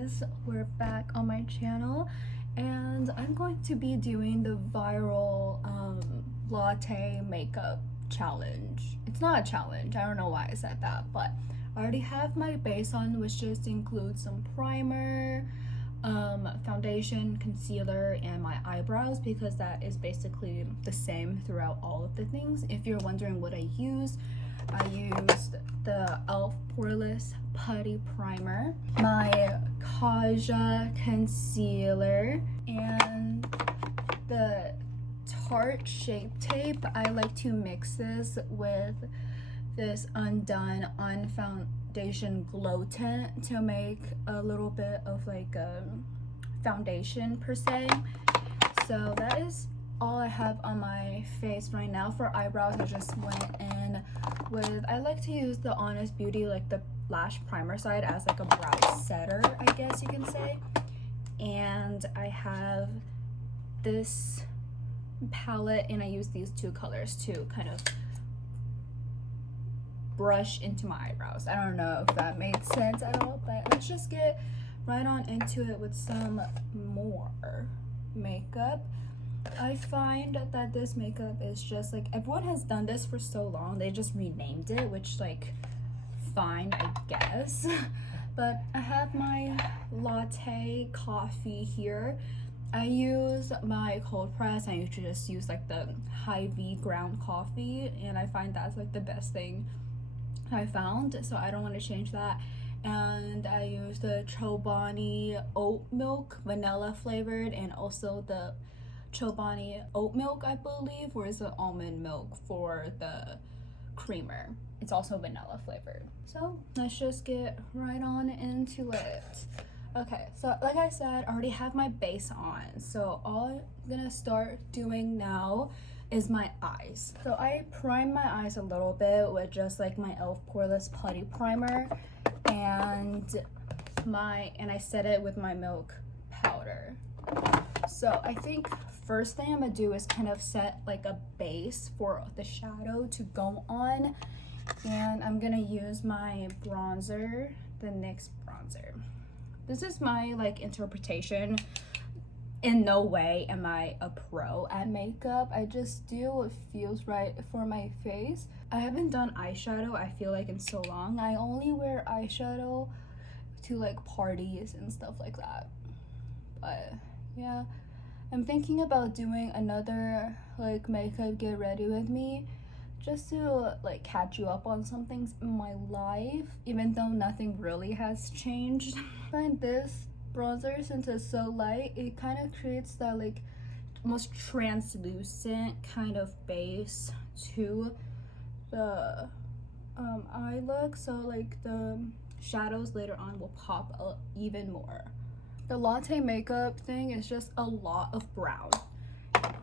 guys, we're back on my channel and I'm going to be doing the viral latte makeup challenge. It's not a challenge, I don't know why I said that, but I already have my base on, which just includes some primer, foundation, concealer, and my eyebrows, because that is basically the same throughout all of the things. If you're wondering what I used the e.l.f. Poreless Putty Primer, my Kaja concealer, and the Tarte Shape Tape. I like to mix this with this Undone Unfoundation Glow Tint to make a little bit of like a foundation per se. So that is all I have on my face right now. For eyebrows, I just went in with, I like to use the Honest Beauty, like the Lash primer side, as like a brow setter, I guess you can say. And I have this palette and I use these two colors to kind of brush into my eyebrows. I don't know if that made sense at all, but let's just get right on into it with some more makeup. I find that this makeup is just like, everyone has done this for so long, they just renamed it, which like fine, I guess. But I have my latte coffee here. I use my cold press. I usually just use like the Hy-Vee ground coffee, and I find that's like the best thing I found, so I don't want to change that. And I use the Chobani oat milk, vanilla flavored, and also the Chobani oat milk, I believe, or is it almond milk for the creamer. It's also vanilla flavored. So let's just get right on into it. Okay, so like I said, I already have my base on, so all I'm gonna start doing now is my eyes. So I prime my eyes a little bit with just like my e.l.f. Poreless Putty Primer, and I set it with my milk powder. So I think first thing I'm gonna do is kind of set like a base for the shadow to go on, and I'm gonna use my bronzer, the NYX bronzer. This is my like interpretation. In no way am I a pro at makeup. I just do what feels right for my face. I haven't done eyeshadow, I feel like, in so long. I only wear eyeshadow to like parties and stuff like that. But yeah, I'm thinking about doing another like makeup get ready with me, just to like catch you up on some things in my life, even though nothing really has changed. I find this bronzer, since it's so light, it kind of creates that like almost translucent kind of base to the eye look, so like the shadows later on will pop up even more. The latte makeup thing is just a lot of brown,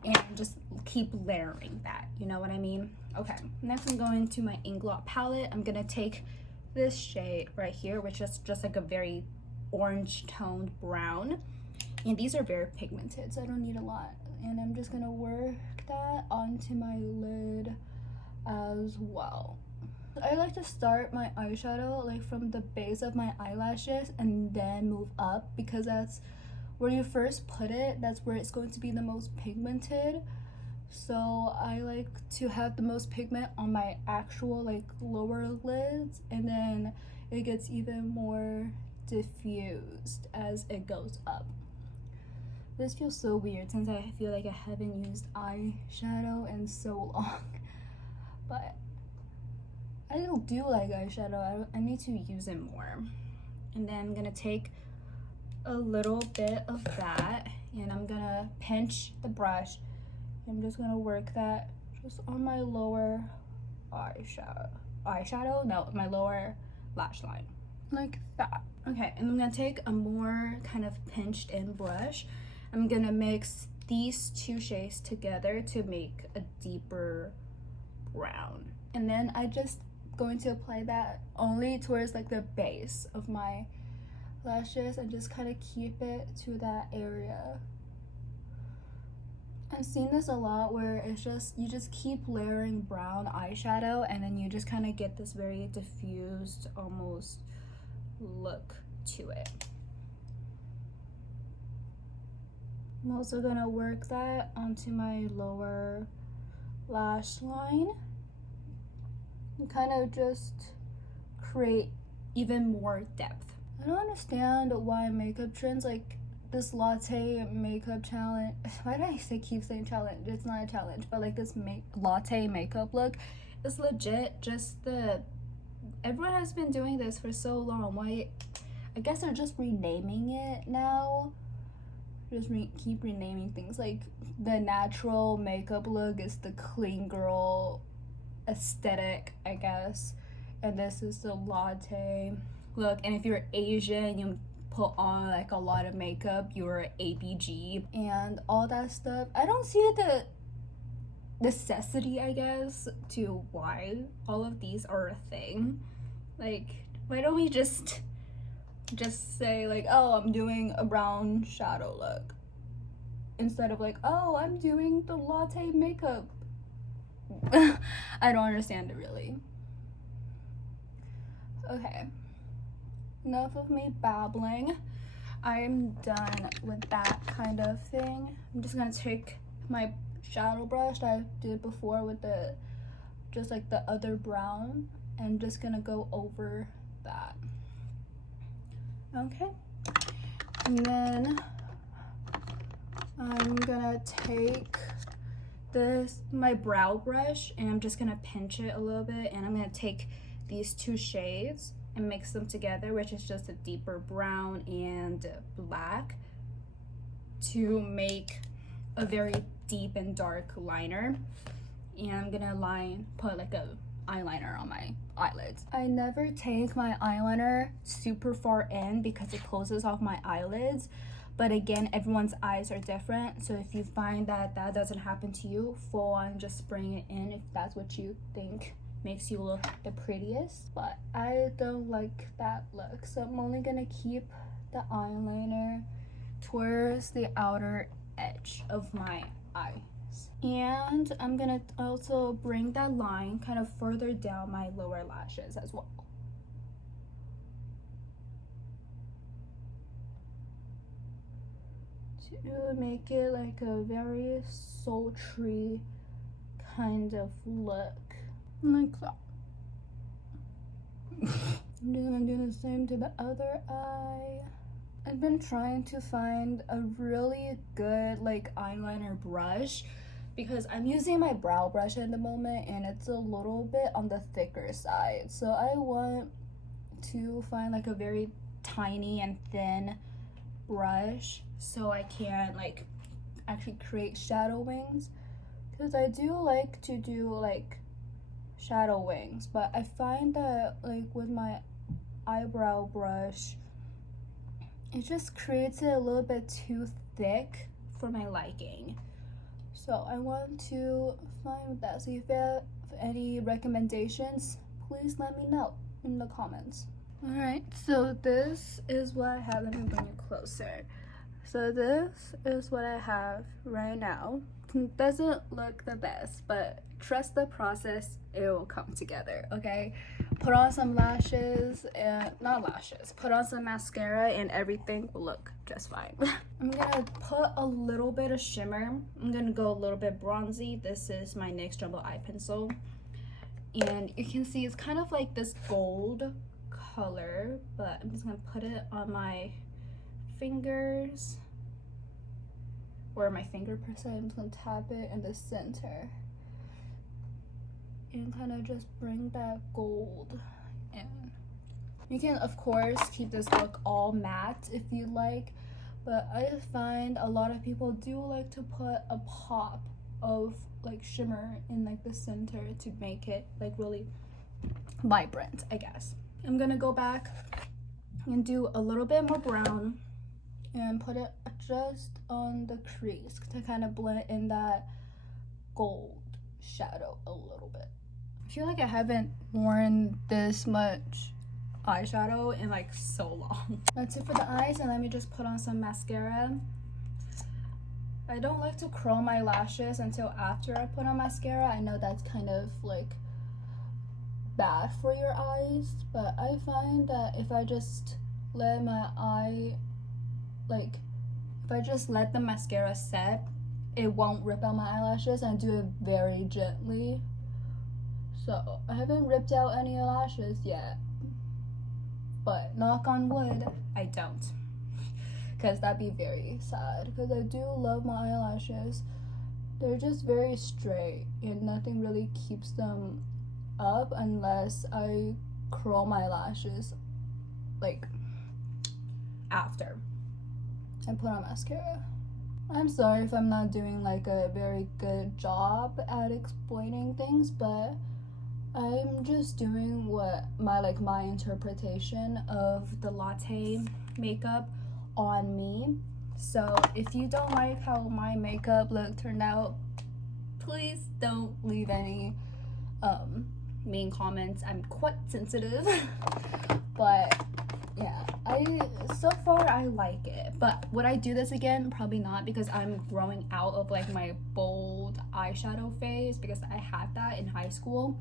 and just keep layering that, you know what I mean? Okay, next I'm going to my Inglot palette. I'm gonna take this shade right here, which is just like a very orange toned brown, and these are very pigmented, so I don't need a lot, and I'm just gonna work that onto my lid as well. I like to start my eyeshadow like from the base of my eyelashes and then move up, because that's where you first put it, that's where it's going to be the most pigmented. So I like to have the most pigment on my actual like lower lids, and then it gets even more diffused as it goes up. This feels so weird since I feel like I haven't used eyeshadow in so long, but I do like eyeshadow. I need to use it more. And then I'm gonna take a little bit of that, and I'm gonna pinch the brush. I'm just gonna work that just on my lower my lower lash line, like that. Okay, and I'm gonna take a more kind of pinched in brush. I'm gonna mix these two shades together to make a deeper brown, and then I just going to apply that only towards like the base of my lashes and just kind of keep it to that area. I've seen this a lot where it's just, you just keep layering brown eyeshadow and then you just kind of get this very diffused almost look to it. I'm also gonna work that onto my lower lash line and kind of just create even more depth. I don't understand why makeup trends like this latte makeup challenge, why do I keep saying challenge? It's not a challenge, but like this latte makeup look is legit just everyone has been doing this for so long. Why? I guess they're just renaming it now. Just keep renaming things. Like the natural makeup look is the clean girl aesthetic, I guess, and this is the latte look. And if you're Asian, you put on like a lot of makeup, you're ABG and all that stuff. I don't see the necessity, I guess, to why all of these are a thing. Like, why don't we just say like, oh, I'm doing a brown shadow look, instead of like, oh, I'm doing the latte makeup. I don't understand it really. Okay, enough of me babbling. I'm done with that kind of thing. I'm just gonna take my shadow brush that I did before with the just like the other brown and just gonna go over that. Okay, and then I'm gonna take my brow brush and I'm just gonna pinch it a little bit, and I'm gonna take these two shades and mix them together, which is just a deeper brown and black, to make a very deep and dark liner. And I'm gonna put like a eyeliner on my eyelids. I never take my eyeliner super far in because it closes off my eyelids, but again, everyone's eyes are different, so if you find that that doesn't happen to you, full on just bring it in if that's what you think makes you look the prettiest. But I don't like that look, so I'm only gonna keep the eyeliner towards the outer edge of my eyes. And I'm gonna also bring that line kind of further down my lower lashes as well. To make it like a very sultry kind of look. Like that. I'm just gonna do the same to the other eye. I've been trying to find a really good like eyeliner brush because I'm using my brow brush at the moment and it's a little bit on the thicker side. So I want to find like a very tiny and thin brush so I can like actually create shadow wings, because I do like to do like shadow wings, but I find that like with my eyebrow brush it just creates it a little bit too thick for my liking. So I want to find that. So if you have any recommendations, please let me know in the comments. Alright, so this is what I have. Let me bring it closer. So this is what I have right now. It doesn't look the best, but trust the process, it will come together, okay? Put on some lashes, and not lashes, put on some mascara and everything will look just fine. I'm gonna put a little bit of shimmer. I'm gonna go a little bit bronzy. This is my NYX Jumbo Eye Pencil. And you can see it's kind of like this gold color, but I'm just gonna put it on my fingers, or my finger per se. I'm just gonna tap it in the center and kind of just bring that gold in. You can of course keep this look all matte if you like, but I find a lot of people do like to put a pop of like shimmer in like the center to make it like really vibrant, I guess. I'm gonna go back and do a little bit more brown and put it just on the crease to kind of blend in that gold shadow a little bit. I feel like I haven't worn this much eyeshadow in like so long. That's it for the eyes, and let me just put on some mascara. I don't like to curl my lashes until after I put on mascara. I know that's kind of like bad for your eyes, but I find that if I just let my eye, like if I just let the mascara set, it won't rip out my eyelashes, and do it very gently. So I haven't ripped out any eyelashes yet, but knock on wood, I don't, because that'd be very sad, because I do love my eyelashes. They're just very straight and nothing really keeps them up unless I curl my lashes like after I put on mascara. I'm sorry if I'm not doing like a very good job at explaining things, but I'm just doing what my interpretation of the Latte makeup on me. So if you don't like how my makeup look turned out, please don't leave any mean comments. I'm quite sensitive. But yeah, so far I like it. But would I do this again? Probably not, because I'm growing out of like my bold eyeshadow phase, because I had that in high school.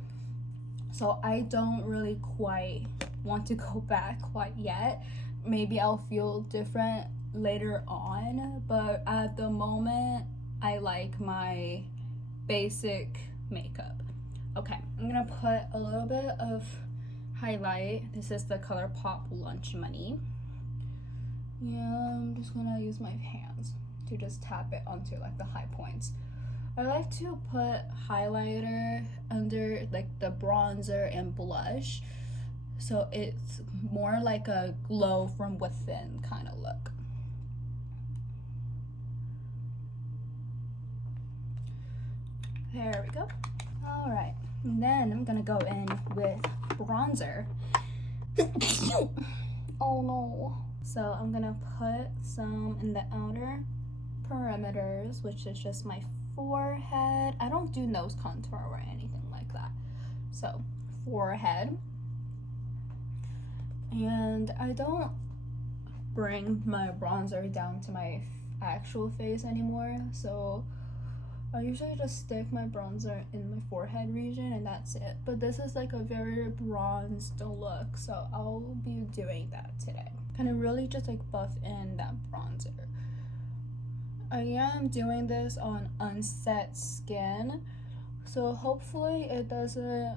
So I don't really quite want to go back quite yet. Maybe I'll feel different later on, but at the moment I like my basic makeup. Okay, I'm gonna put a little bit of highlight. This is the Colourpop Lunch Money. Yeah, I'm just gonna use my hands to just tap it onto like the high points. I like to put highlighter under like the bronzer and blush, so it's more like a glow from within kind of look. There we go. All right, and then I'm gonna go in with bronzer. Oh no. So I'm gonna put some in the outer perimeters, which is just my forehead. I don't do nose contour or anything like that. So forehead. And I don't bring my bronzer down to my actual face anymore, so I usually just stick my bronzer in my forehead region and that's it. But this is like a very bronzed look, so I'll be doing that today. Kind of really just like buff in that bronzer. I am doing this on unset skin, so hopefully it doesn't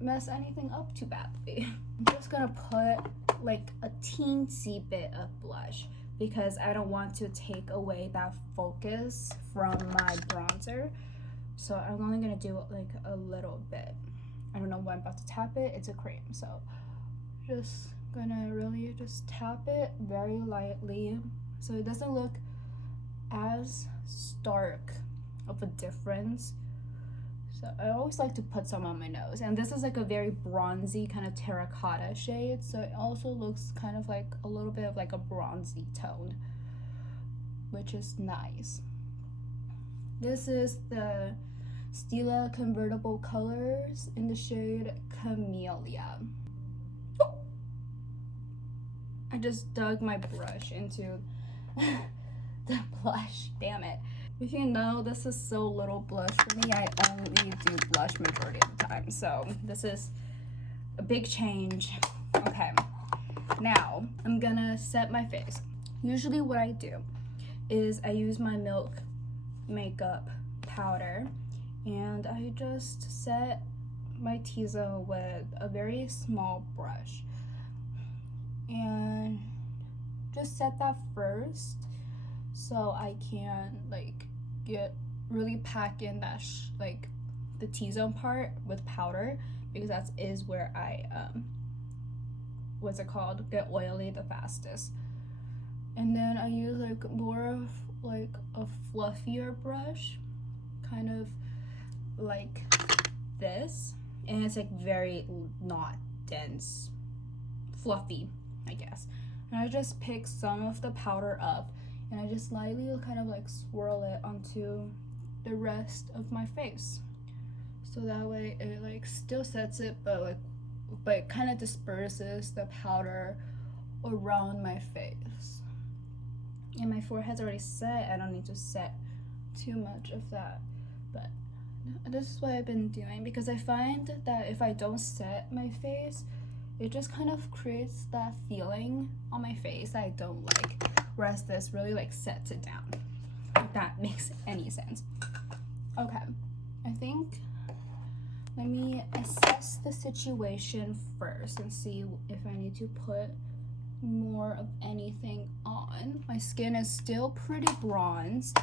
mess anything up too badly. I'm just gonna put like a teensy bit of blush, because I don't want to take away that focus from my bronzer. So I'm only gonna do like a little bit. I don't know when I'm about to tap it. It's a cream, so just gonna really just tap it very lightly so it doesn't look as stark of a difference. So I always like to put some on my nose, and this is like a very bronzy kind of terracotta shade, so it also looks kind of like a little bit of like a bronzy tone, which is nice. This is the Stila Convertable colors in the shade Camellia. Oh! I just dug my brush into the blush, damn it. If you know, this is so little blush for me. I only do blush majority of the time, so this is a big change. Okay, now I'm gonna set my face. Usually what I do is I use my Milk makeup powder and I just set my T-zone with a very small brush and just set that first, so I can like really pack in that like the T-zone part with powder, because that is where I what's it called, get oily the fastest. And then I use like more of like a fluffier brush, kind of like this, and it's like very not dense, fluffy, I guess. And I just pick some of the powder up and I just lightly kind of like swirl it onto the rest of my face, so that way it like still sets it, but it kind of disperses the powder around my face. And my forehead's already set, I don't need to set too much of that, but this is what I've been doing, because I find that if I don't set my face, it just kind of creates that feeling on my face that I don't like, whereas this really like sets it down, if that makes any sense. Okay, I think let me assess the situation first and see if I need to put more of anything on. My skin is still pretty bronzed,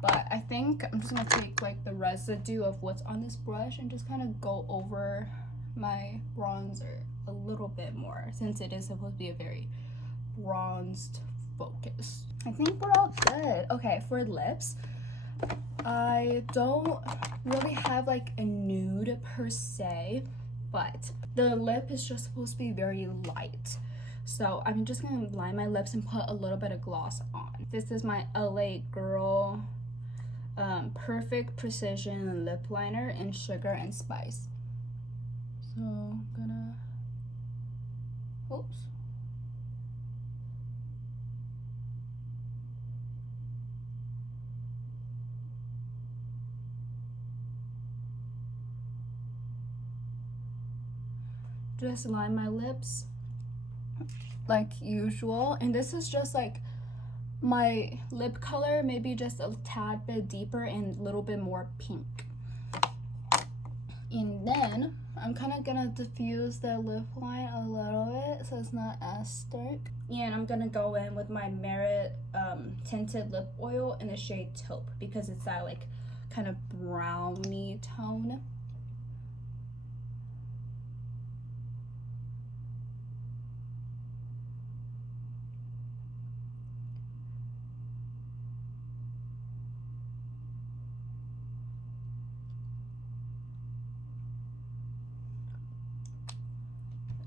but I think I'm just gonna take like the residue of what's on this brush and just kind of go over my bronzer a little bit more, since it is supposed to be a very bronzed focus. I think we're all good. Okay, for lips, I don't really have like a nude per se, but the lip is just supposed to be very light. So I'm just gonna line my lips and put a little bit of gloss on. This is my LA Girl Perfect Precision Lip Liner in Sugar and Spice. So I'm gonna, oops. Just line my lips like usual, and this is just like my lip color, maybe just a tad bit deeper and a little bit more pink. And then I'm kind of gonna diffuse the lip line a little bit so it's not as dark. And I'm gonna go in with my Merit tinted lip oil in the shade Taupe, because it's that like kind of browny tone.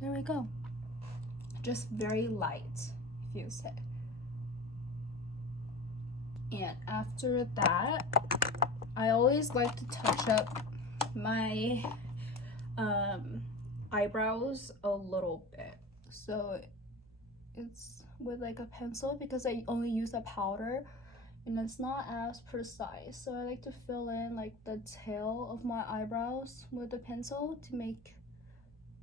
There we go. Just very light, if you say. And after that, I always like to touch up my eyebrows a little bit. So it's with like a pencil, because I only use a powder and it's not as precise. So I like to fill in like the tail of my eyebrows with a pencil to make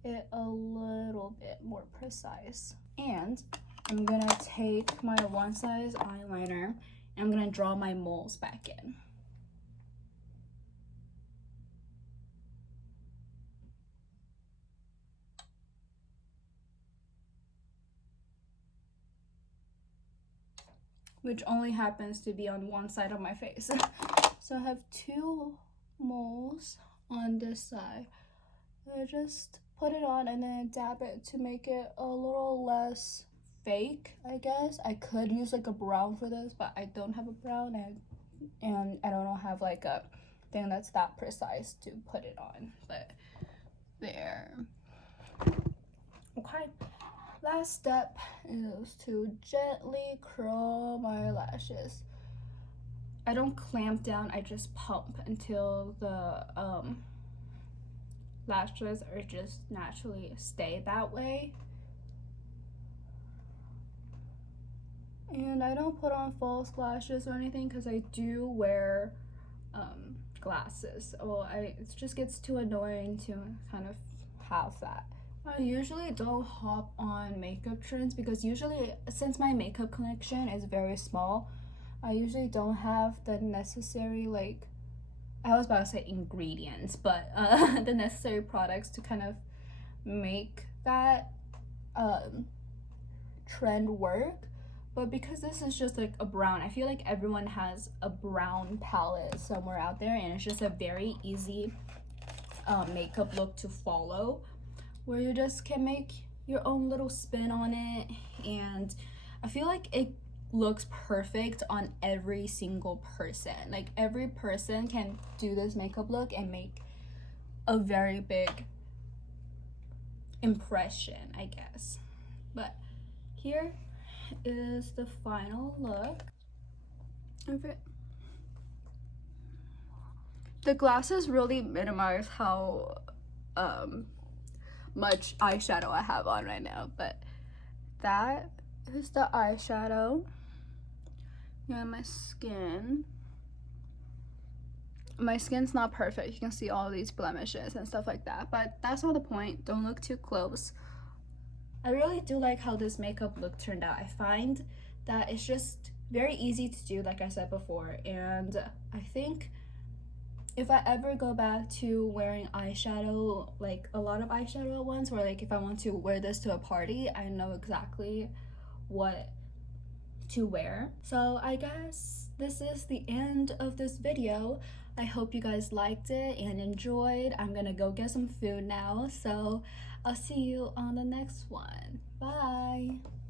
it a little bit more precise. And I'm gonna take my one size eyeliner and I'm gonna draw my moles back in. Which only happens to be on one side of my face. So I have two moles on this side. I just put it on and then dab it to make it a little less fake, I guess. I could use like a brown for this, but I don't have a brown, and I don't have like a thing that's that precise to put it on. But there. Okay, last step is to gently curl my lashes. I don't clamp down, I just pump until the lashes are just naturally stay that way. And I don't put on false lashes or anything because I do wear glasses. Well, it just gets too annoying to kind of have that. I usually don't hop on makeup trends because usually, since my makeup collection is very small, I usually don't have the necessary, like, I was about to say ingredients, but the necessary products to kind of make that trend work. But because this is just like a brown, I feel like everyone has a brown palette somewhere out there, and it's just a very easy makeup look to follow, where you just can make your own little spin on it. And I feel like it looks perfect on every single person. Like, every person can do this makeup look and make a very big impression, I guess. But here is the final look. The glasses really minimize how much eyeshadow I have on right now, but that is the eyeshadow. Yeah, my skin's not perfect. You can see all these blemishes and stuff like that, but that's not the point. Don't look too close. I really do like how this makeup look turned out. I find that it's just very easy to do, like I said before. And I think if I ever go back to wearing eyeshadow, like a lot of eyeshadow at once, or like if I want to wear this to a party, I know exactly what to wear. So I guess this is the end of this video. I hope you guys liked it and enjoyed. I'm gonna go get some food now, so I'll see you on the next one. Bye.